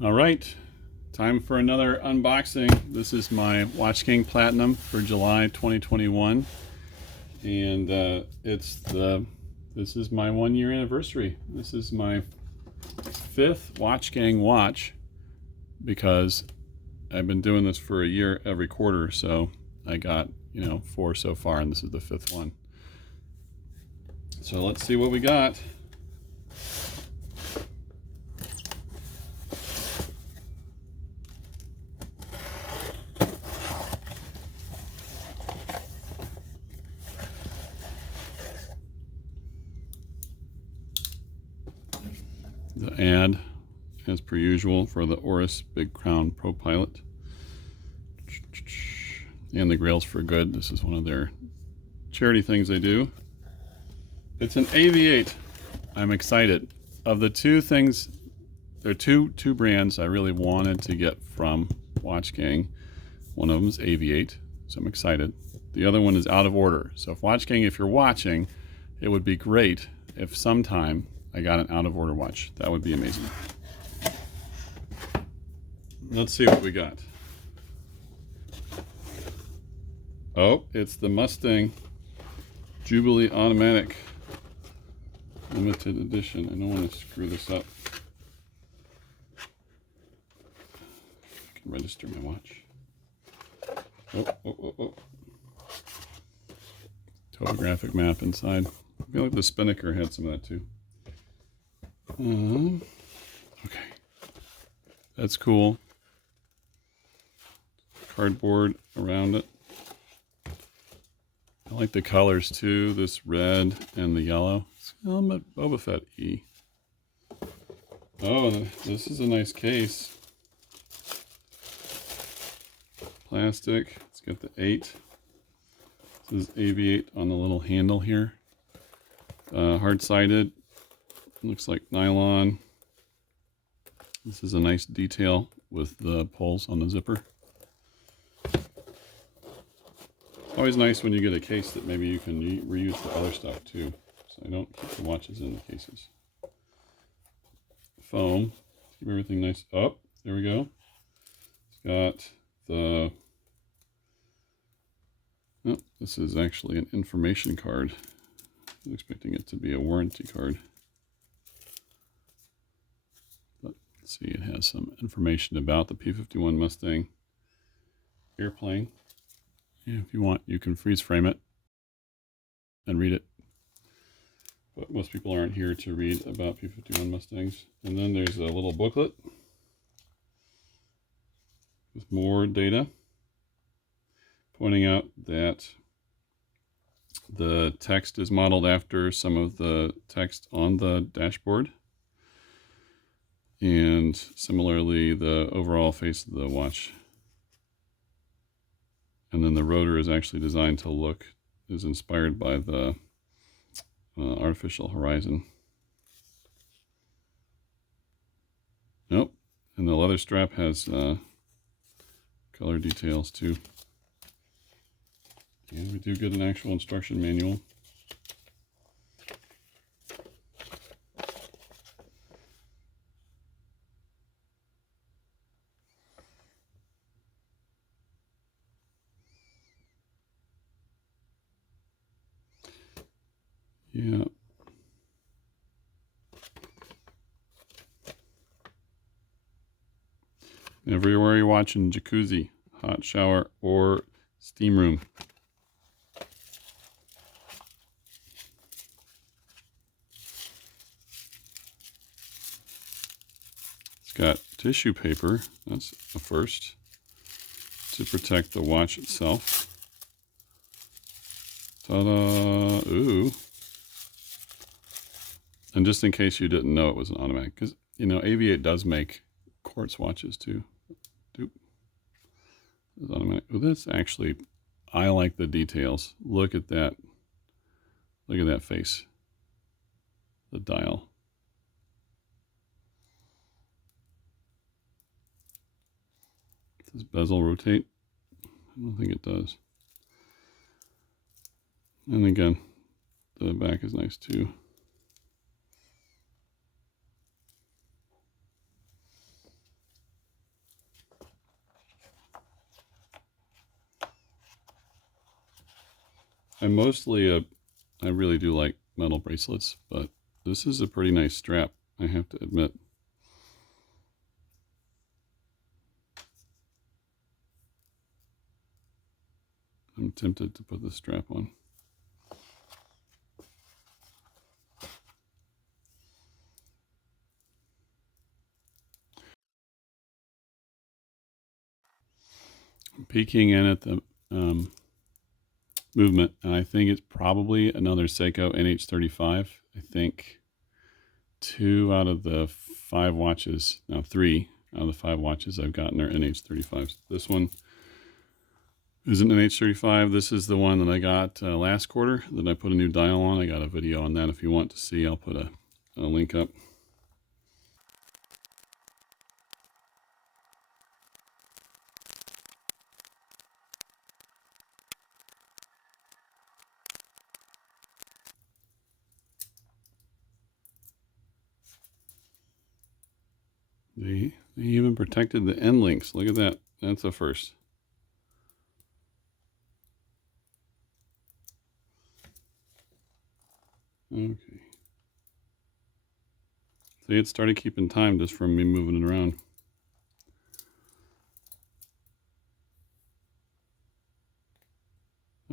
All right, time for another unboxing. This is my Watch King Platinum for July 2021, and this is my 1 year anniversary. This is my 5th Watch Gang watch because I've been doing this for a year every quarter, so I got 4 so far, and this is the 5th one. So let's see what we got. The ad, as per usual, for the Oris Big Crown Pro Pilot. And the Grails for Good. This is one of their charity things they do. It's an AVI-8. I'm excited. Of the two things, there are two brands I really wanted to get from Watch Gang. One of them is AVI-8, so I'm excited. The other one is out of order. So if Watch Gang, if you're watching, it would be great if sometime I got an out of order watch. That would be amazing. Let's see what we got. Oh, it's the Mustang Jubilee Automatic Limited Edition. I don't want to screw this up. I can register my watch. Oh. Topographic map inside. I feel like the Spinnaker had some of that too. Okay. That's cool. Cardboard around it. I like the colors too, this red and the yellow. It's Helmet Boba Fett E. Oh, this is a nice case. Plastic. It's got the 8. This is AVI-8 on the little handle here. Hard-sided. Looks like nylon. This is a nice detail with the poles on the zipper. Always nice when you get a case that maybe you can reuse for other stuff too. So I don't keep the watches in the cases. Foam. Keep everything nice. Oh, there we go. It's got the... Oh, this is actually an information card. I was expecting it to be a warranty card. But let's see, it has some information about the P-51 Mustang airplane. Yeah, if you want, you can freeze frame it and read it. But most people aren't here to read about P-51 Mustangs. And then there's a little booklet with more data pointing out that the text is modeled after some of the text on the dashboard. And similarly, the overall face of the watch. And then the rotor is actually designed to is inspired by the artificial horizon. Nope. And the leather strap has color details too. And we do get an actual instruction manual. Yeah. Everywhere you're watching, jacuzzi, hot shower, or steam room. It's got tissue paper, that's a first, to protect the watch itself. Ta-da! Ooh. And just in case you didn't know it was an automatic, because, AVI-8 does make quartz watches too. Doop. It's automatic. Oh, that's actually, I like the details. Look at that. Look at that face. The dial. Does bezel rotate? I don't think it does. And again, the back is nice too. I really do like metal bracelets, but this is a pretty nice strap, I have to admit. I'm tempted to put the strap on. I'm peeking in at the movement, and I think it's probably another Seiko NH35. I think 2 out of the 5 watches, now 3 out of the 5 watches I've gotten are NH35s. This one is an NH35. This is the one that I got last quarter that I put a new dial on. I got a video on that if you want to see. I'll put a link up. They even protected the end links. Look at that. That's a first. Okay. See, it started keeping time just from me moving it around.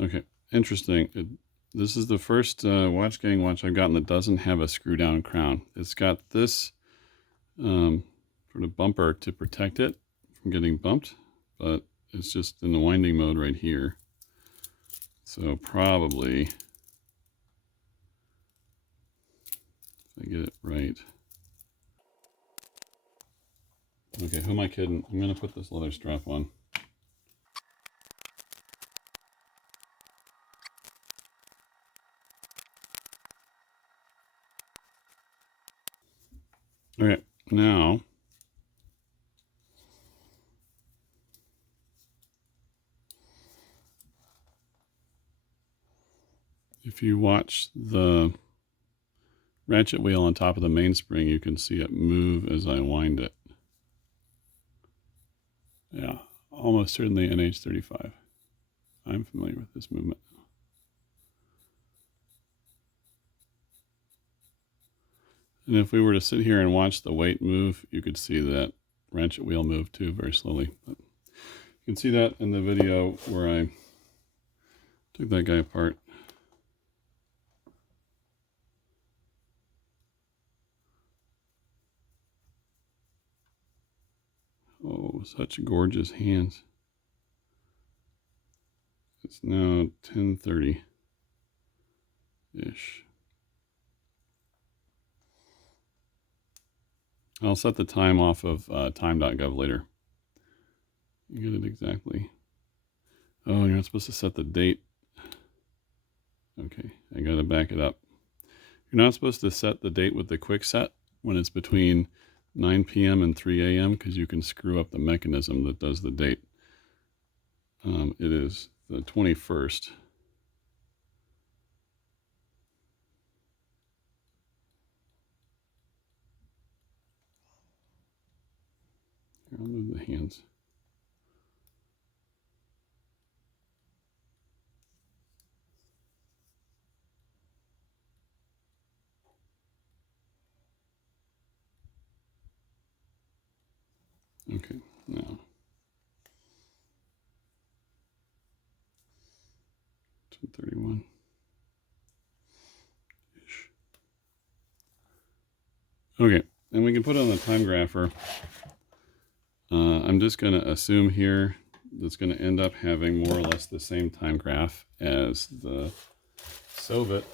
Okay, interesting. This is the first watch gang watch I've gotten that doesn't have a screw down crown. It's got this sort of bumper to protect it from getting bumped, but it's just in the winding mode right here. So probably, if I get it right. Okay, who am I kidding? I'm going to put this leather strap on. All right, now if you watch the ratchet wheel on top of the mainspring, you can see it move as I wind it. Yeah, almost certainly NH35. I'm familiar with this movement. And if we were to sit here and watch the weight move, you could see that ratchet wheel move too, very slowly. But you can see that in the video where I took that guy apart. Oh, such gorgeous hands. It's now 10:30-ish. I'll set the time off of time.gov later. You get it exactly. Oh, you're not supposed to set the date. Okay, I gotta back it up. You're not supposed to set the date with the quick set when it's between 9 p.m. and 3 a.m. because you can screw up the mechanism that does the date. It is the 21st. Here, I'll move the hands. Okay, now 10:31 ish. Okay, and we can put on the time grapher. I'm just going to assume here that's going to end up having more or less the same time graph as the Soviet.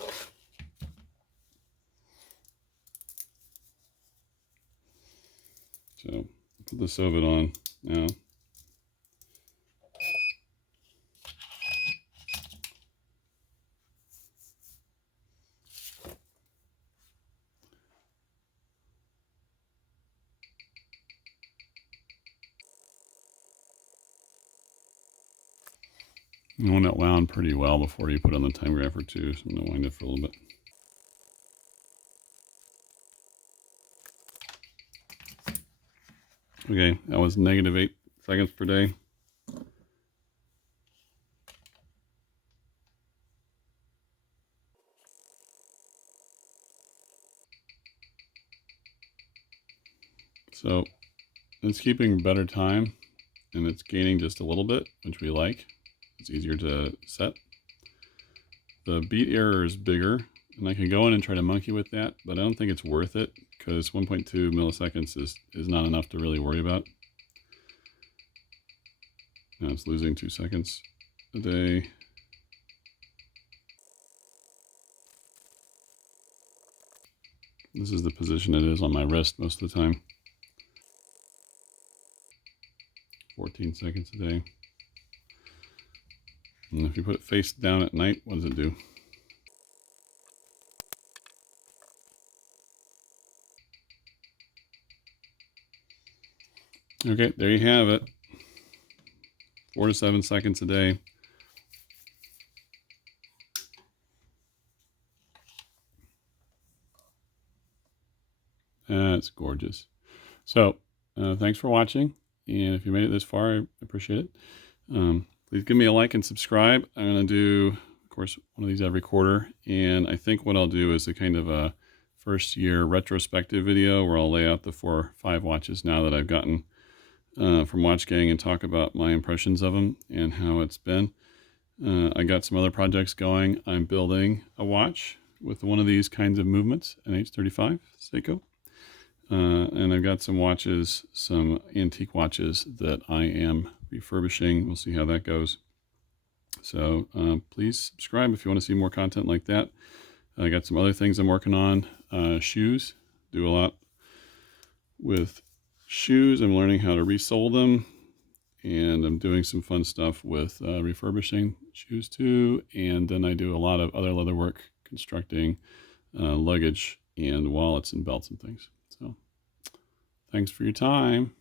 So put the Soviet on now. You want it wound pretty well before you put on the time grapher too, so I'm going to wind it for a little bit. Okay, that was -8 seconds per day. So it's keeping better time, and it's gaining just a little bit, which we like. It's easier to set. The beat error is bigger, and I can go in and try to monkey with that, but I don't think it's worth it because 1.2 milliseconds is not enough to really worry about. Now it's losing 2 seconds a day. This is the position it is on my wrist most of the time. 14 seconds a day. And if you put it face down at night, what does it do? Okay, there you have it. 4 to 7 seconds a day. That's gorgeous. So, thanks for watching. And if you made it this far, I appreciate it. Please give me a like and subscribe. I'm going to do, of course, one of these every quarter. And I think what I'll do is a kind of a first year retrospective video where I'll lay out the 4 or 5 watches now that I've gotten from Watch Gang and talk about my impressions of them and how it's been. I got some other projects going. I'm building a watch with one of these kinds of movements, an H35 Seiko. And I've got some watches, some antique watches that I am refurbishing. We'll see how that goes. So please subscribe if you want to see more content like that. I got some other things I'm working on. Shoes, do a lot with shoes. I'm learning how to resole them, and I'm doing some fun stuff with refurbishing shoes too. And then I do a lot of other leather work, constructing luggage and wallets and belts and things. So thanks for your time.